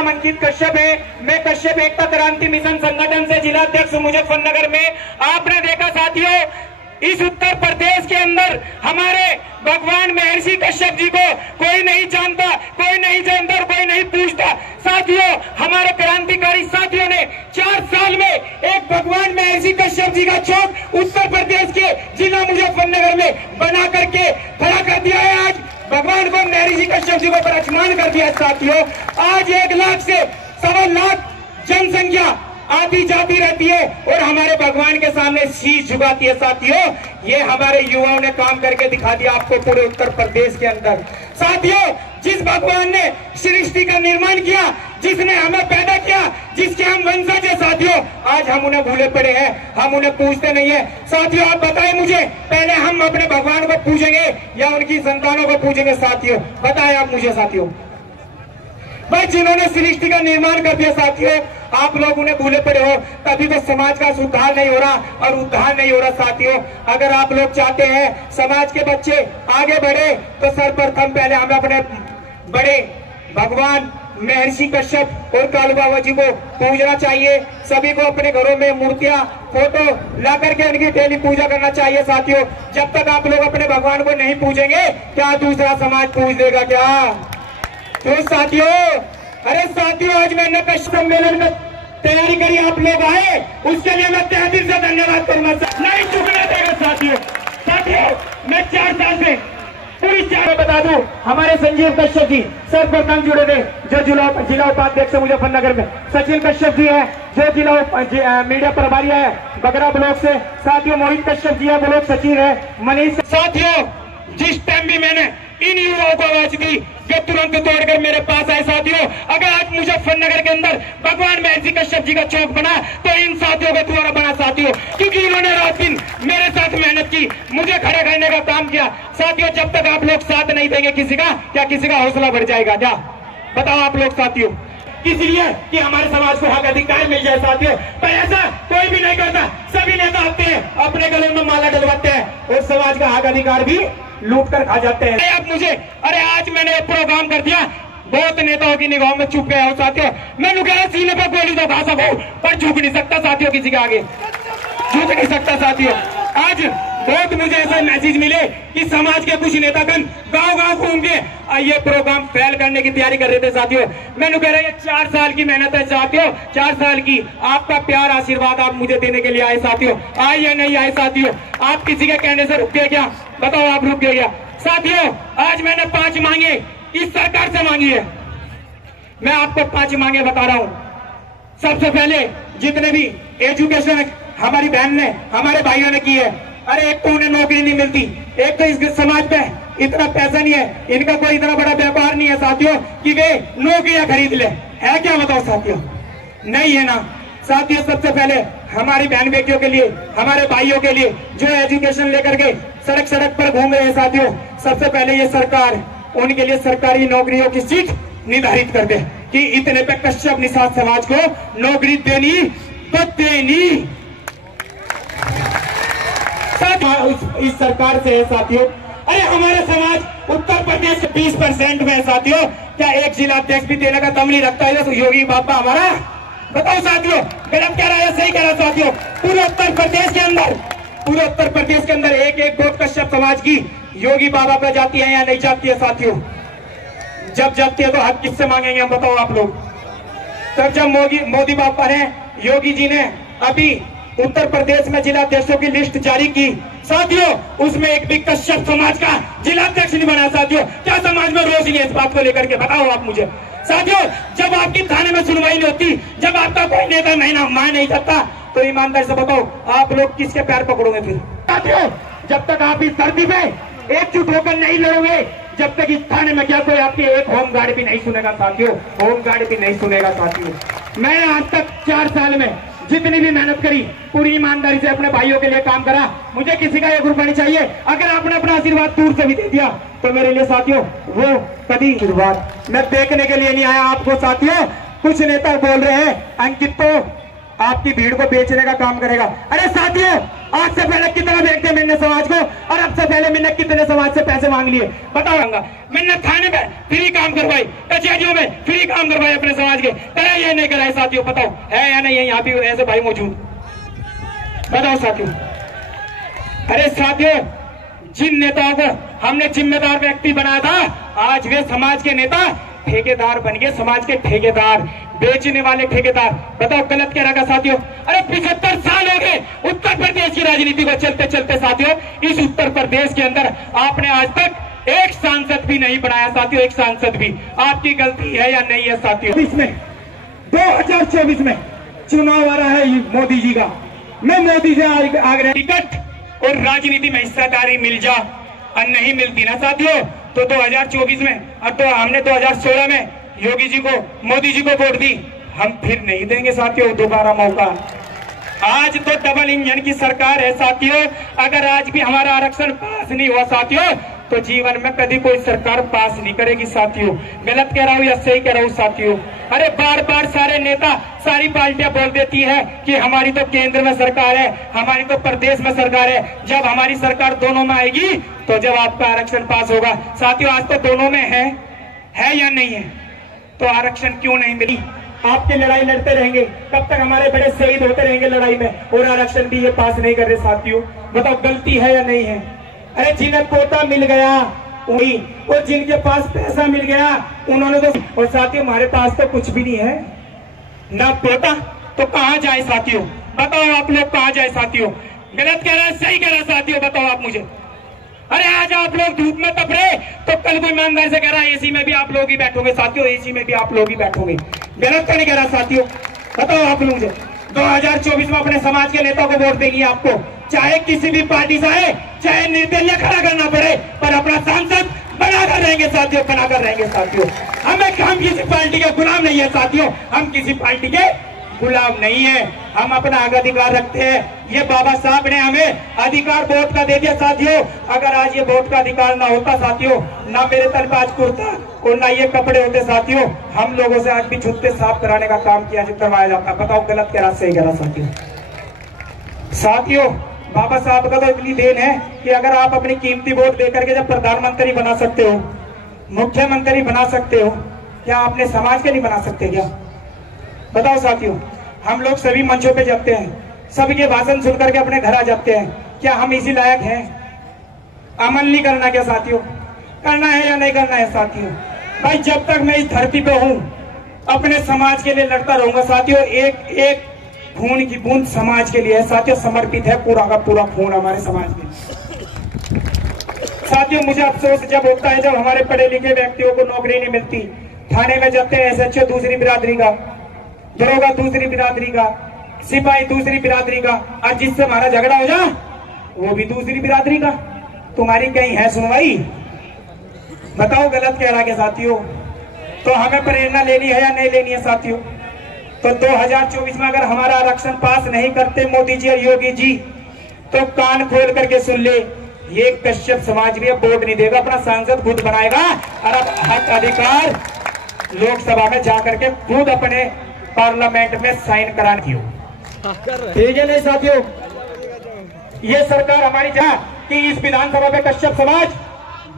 नाम अंकित कश्यप है। मैं कश्यप एकता क्रांति मिशन संगठन से जिला अध्यक्ष मुजफ्फरनगर में। आपने देखा साथियों, इस उत्तर प्रदेश के अंदर हमारे भगवान महर्षि कश्यप जी को कोई नहीं जानता, कोई नहीं जानता और कोई नहीं पूछता। साथियों, हमारे क्रांतिकारी साथियों ने 4 साल में एक भगवान महर्षि कश्यप जी का चौक उत्तर प्रदेश के जिला मुजफ्फरनगर में बना करके खड़ा कर दिया है। आज भगवान को महर्षि कश्यप जी को बरकमान कर दिया। साथियों, आज 1 लाख से 1.25 लाख जनसंख्या आती जाती रहती है और हमारे भगवान के सामने शीश झुकाती है। साथियों, ये हमारे युवाओं ने काम करके दिखा दिया आपको पूरे उत्तर प्रदेश के अंदर। साथियों, जिस भगवान ने सृष्टि का निर्माण किया, जिसने हमें पैदा किया, जिसके हम वंशज है साथियों, आज हम उन्हें भूले पड़े हैं, हम उन्हें पूछते नहीं है। साथियों, आप बताएं मुझे, पहले हम अपने भगवान को पूजेंगे या उनकी संतानों को पूजेंगे? साथियों बताएं आप मुझे। साथियों, भाई जिन्होंने सृष्टि का निर्माण कर दिया साथियों, आप लोग उन्हें भूले पड़े हो, तभी तो समाज का सुधार नहीं हो रहा और उद्धार नहीं हो रहा। साथियों, अगर आप लोग चाहते हैं समाज के बच्चे आगे बढ़े तो सर्वप्रथम पहले हमें अपने बड़े भगवान महर्षि कश्यप और कालू बाबा जी को पूजना चाहिए। सभी को अपने घरों में मूर्तियां, फोटो ला करके उनकी डेली पूजा करना चाहिए। साथियों, जब तक आप लोग अपने भगवान को नहीं पूजेंगे, क्या दूसरा समाज पूज देगा क्या? तो साथियों, अरे साथियों, आज मैंने कश्यप सम्मेलन में तैयारी करी, आप लोग आए, उसके लिए मैं तहे दिल से धन्यवाद करूंगा। नहीं झुकने देगा साथियों। मैं 4 साल से पूरी चार बता दूं, हमारे संजीव कश्यप जी सर्वप्रथम जुड़े थे, जो जिला उपाध्यक्ष मुजफ्फरनगर में। सचिन कश्यप जी है, जो जिला मीडिया प्रभारी है बगरा ब्लॉक से। साथियों, मोहित कश्यप जी है, ब्लॉक सचिव है। मनीष। साथियों, जिस टाइम भी मैंने इन युवाओं को आवाज दी, जो तुरंत तोड़कर मेरे पास आए। साथियों, अगर आज मुजफ्फरनगर के अंदर भगवान महर्षि कश्यप जी का चौक बना तो इन साथियों के द्वारा बना साथियों, क्योंकि इन्होंने रात दिन मेरे साथ मेहनत की, मुझे खड़े करने का काम किया। साथियों, जब तक आप लोग साथ नहीं देंगे किसी का, क्या किसी का हौसला बढ़ जाएगा क्या? बताओ आप लोग साथियों। इसलिए कि हमारे समाज को हक अधिकार मिल जाए साथियों, पर ऐसा कोई भी नहीं करता। सभी नेता आते हैं, अपने गले में माला डलवाते हैं और समाज का हक अधिकार भी लूट कर खा जाते हैं। आप मुझे, अरे आज मैंने एक प्रोग्राम कर दिया, बहुत नेताओं की निगाहों में चुप गया हूँ साथियों। मैं कह रहा सीने पर गोली तो खा सकूं, पर झुक नहीं सकता साथियों, किसी के आगे झुक नहीं सकता साथियों। आज बहुत मुझे ऐसा मैसेज मिले कि समाज के कुछ नेतागण गांव-गांव घूम के ये प्रोग्राम फेल करने की तैयारी कर रहे थे साथियों। मैंने कह रहा है 4 साल की मेहनत है साथियों, 4 साल की आपका प्यार आशीर्वाद आप मुझे देने के लिए आए साथियों। आए या नहीं आए साथियों, आप किसी के कहने से रुक गए क्या? बताओ, आप रुक गए क्या? साथियों, आज मैंने 5 मांगे इस सरकार से मांगी है। मैं आपको 5 मांगे बता रहा हूँ। सबसे पहले, जितने भी एजुकेशन हमारी बहन ने, हमारे भाइयों ने की है, अरे एक तो उन्हें नौकरी नहीं मिलती, एक तो इस समाज पे इतना पैसा नहीं है, इनका कोई इतना बड़ा व्यापार नहीं है साथियों कि वे नौकरियां खरीद ले। है क्या? बताओ साथियों, नहीं है ना साथियों। सबसे पहले हमारी बहन बेटियों के लिए, हमारे भाइयों के लिए जो एजुकेशन लेकर के सड़क सड़क पर घूम रहे हैं साथियों, सबसे पहले ये सरकार उनके लिए सरकारी नौकरियों की सीट निर्धारित कर दे कि इतने पे कश्यप निषाद समाज को नौकरी देनी तो देनी। इस सरकार से है साथियों। अरे हमारा समाज उत्तर प्रदेश 20% में है साथियों, क्या एक जिला अध्यक्ष भी देने का दम नहीं रखता है योगी बाबा हमारा? बताओ साथियों, गलत कह रहा है सही कह रहा है साथियों? पूरे उत्तर प्रदेश के अंदर एक वोट कश्यप समाज की योगी बाबा पे जाती है या नहीं जाती है साथियों? जब जाती है तो हक किससे मांगेंगे हम? बताओ आप लोग। तब जब मोदी बाबा ने, योगी जी ने अभी उत्तर प्रदेश में जिला अध्यक्षों की लिस्ट जारी की साथियों, उसमें एक भी कश्यप समाज का जिला अध्यक्ष नहीं बना साथियों। क्या समाज में रोष नहीं है इस बात को लेकर के? बताओ आप मुझे साथियों। जब आपकी थाने में सुनवाई नहीं होती, जब आपका कोई नेता मान नहीं सकता, तो ईमानदार से बताओ आप लोग किसके पैर पकड़ोगे फिर? साथियों, जब तक आप इस धरती पे एकजुट होकर नहीं लड़ोगे, जब तक इस थाने में क्या कोई आपकी एक होमगार्ड भी नहीं सुनेगा साथियों, होमगार्ड भी नहीं सुनेगा साथियों। मैं आज तक 4 साल में जितनी भी मेहनत करी, पूरी ईमानदारी से अपने भाइयों के लिए काम करा। मुझे किसी का 1 रुपया नहीं चाहिए। अगर आपने अपना आशीर्वाद दूर से भी दे दिया तो मेरे लिए साथियों वो कभी आशीर्वाद मैं देखने के लिए नहीं आया आपको साथियों। कुछ नेता बोल रहे हैं अंकित तो आपकी भीड़ को बेचने का काम करेगा। अरे साथियों, आज से पहले कितना बेचते मैंने समाज को, और अब से पहले मैंने कितने समाज से पैसे मांग लिए? बताऊंगा। मैंने थाने में फ्री काम करवाई, कचहरियों में फ्री काम करवाए अपने समाज के। लीजिए, कराइए नहीं कराए साथियों, बताओ है या नहीं है यहाँ भी ऐसे भाई मौजूद, बताओ साथियों। अरे साथियों, जिन नेताओं को हमने जिम्मेदार व्यक्ति बनाया था, आज वे समाज के नेता ठेकेदार बन गए, समाज के ठेकेदार, बेचने वाले ठेकेदार। बताओ गलत क्या रखा साथियों। अरे 75 साल हो गए उत्तर प्रदेश की राजनीति को चलते चलते साथियों। इस उत्तर प्रदेश के अंदर आपने आज तक एक सांसद भी नहीं बनाया साथियों, एक सांसद भी। आपकी गलती है या नहीं है साथियों। इसमें 2024 में चुनाव आ रहा है मोदी जी का। मैं मोदी से आग्रह, टिकट और राजनीति में हिस्सेदारी मिल जा, और नहीं मिलती ना साथियों तो 2024 में, और तो हमने 2016 में योगी जी को, मोदी जी को वोट दी, हम फिर नहीं देंगे साथियों दोबारा मौका। आज तो डबल इंजन की सरकार है साथियों। अगर आज भी हमारा आरक्षण पास नहीं हुआ साथियों तो जीवन में कभी कोई सरकार पास नहीं करेगी साथियों। गलत कह रहा हूँ या सही कह रहा हूँ साथियों। अरे बार बार सारे नेता, सारी पार्टियां बोल देती है कि हमारी तो केंद्र में सरकार है, हमारी तो प्रदेश में सरकार है। जब हमारी सरकार दोनों में आएगी तो जब आपका आरक्षण पास होगा साथियों। आज तो दोनों में है या नहीं है? तो आरक्षण क्यों नहीं मिली? आपकी लड़ाई लड़ते रहेंगे, कब तक हमारे बड़े शहीद होते रहेंगे लड़ाई में, और आरक्षण भी ये पास नहीं कर रहे साथियों। बताओ गलती है या नहीं है? अरे जिन्हें कोटा मिल गया वही, और जिनके पास पैसा मिल गया उन्होंने तो, और साथियों हमारे पास तो कुछ भी नहीं है ना कोटा, तो कहाँ जाए साथियों? बताओ आप लोग कहाँ जाए साथियों? गलत कह रहा है सही कह रहा है साथियों? बताओ आप मुझे। अरे आज आप लोग धूप में तप रहे तो कल कोई ईमानदार से कह रहा है एसी में भी आप लोग ही बैठोगे साथियों, एसी में भी आप लोग ही बैठोगे। गलत तो नहीं कह रहा साथियों? बताओ आप लोग मुझे। 2024 में अपने समाज के नेता को वोट देनी है आपको, चाहे किसी भी पार्टी से आए, चाहे निर्दलीय खड़ा करना पड़े, पर अपना सांसद बनाकर रहेंगे साथियों, बनाकर रहेंगे साथियों। हम किसी पार्टी के गुलाम नहीं है साथियों, हम किसी पार्टी के गुलाम नहीं है। हम अपना अधिकार रखते हैं। ये बाबा साहब ने हमें अधिकार वोट का दे दिया साथियों। अगर आज ये वोट का अधिकार ना होता साथियों, ना मेरे तल पे आज कुर्ता और ना ये कपड़े होते साथियों, हम लोगों से आज भी जूते साफ कराने का काम किया करवाया जाता। बताओ गलत कह रहा सही कह रहा साथियों? साथियों बाबा साहब का तो इतनी देन है कि अगर आप अपनी कीमती वोट देकर के जब प्रधानमंत्री बना सकते हो, मुख्यमंत्री बना सकते हो, क्या आपने समाज के नहीं बना सकते क्या? बताओ साथियों। हम लोग सभी मंचों पे जाते हैं, सबके भाषण सुन करके अपने घर आ जाते हैं, क्या हम इसी लायक हैं? अमल नहीं करना क्या साथियों? करना है या नहीं करना है साथियों? भाई जब तक मैं इस धरती पे हूँ अपने समाज के लिए लड़ता रहूंगा साथियों। एक एक खून की बूंद समाज के लिए है साथियों, समर्पित है पूरा का पूरा खून हमारे समाज में साथियों। मुझे अफसोस जब होता है जब हमारे पढ़े लिखे व्यक्तियों को नौकरी नहीं मिलती। थाने में जाते हैं SHO दूसरी बिरादरी का, दरोगा दूसरी बिरादरी का, सिपाही दूसरी बिरादरी का, और जिससे हमारा झगड़ा हो जाए वो भी दूसरी बिरादरी का। तुम्हारी कहीं है सुनवाई? बताओ गलत कह रहा है साथियों? तो हमें प्रेरणा लेनी है या नहीं लेनी है साथियों? तो 2024 में अगर हमारा आरक्षण पास नहीं करते मोदी जी और योगी जी, तो कान खोल करके सुन ले, ये कश्यप समाज भी अब वोट नहीं देगा, अपना सांसद खुद बनाएगा और अब हक अधिकार लोकसभा में जाकर के खुद अपने पार्लियामेंट में साइन कराने की हो। ठीक है नहीं साथियों? ये सरकार हमारी जहाँ कि इस विधानसभा में कश्यप समाज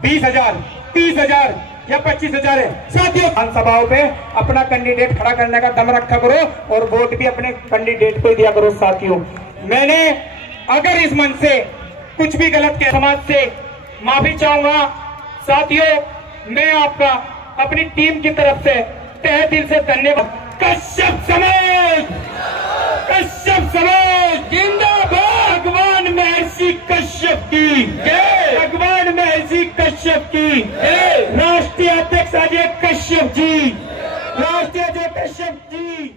20,000, 30,000 या 25,000 है साथियों। विधानसभाओं पे अपना कैंडिडेट खड़ा करने का दम रखा करो और वोट भी अपने कैंडिडेट को दिया करो साथियों। मैंने अगर इस मन से कुछ भी गलत किया, समाज से माफी चाहूंगा साथियों। मैं आपका अपनी टीम की तरफ से तहे दिल से धन्यवाद। कश्यप समाज, कश्यप समाज जिंदाबाद। भगवान महर्षि कश्यप की जय, भगवान महर्षि कश्यप की जय। राष्ट्रीय अध्यक्ष अजय कश्यप जी, राष्ट्रीय अध्यक्ष कश्यप जी।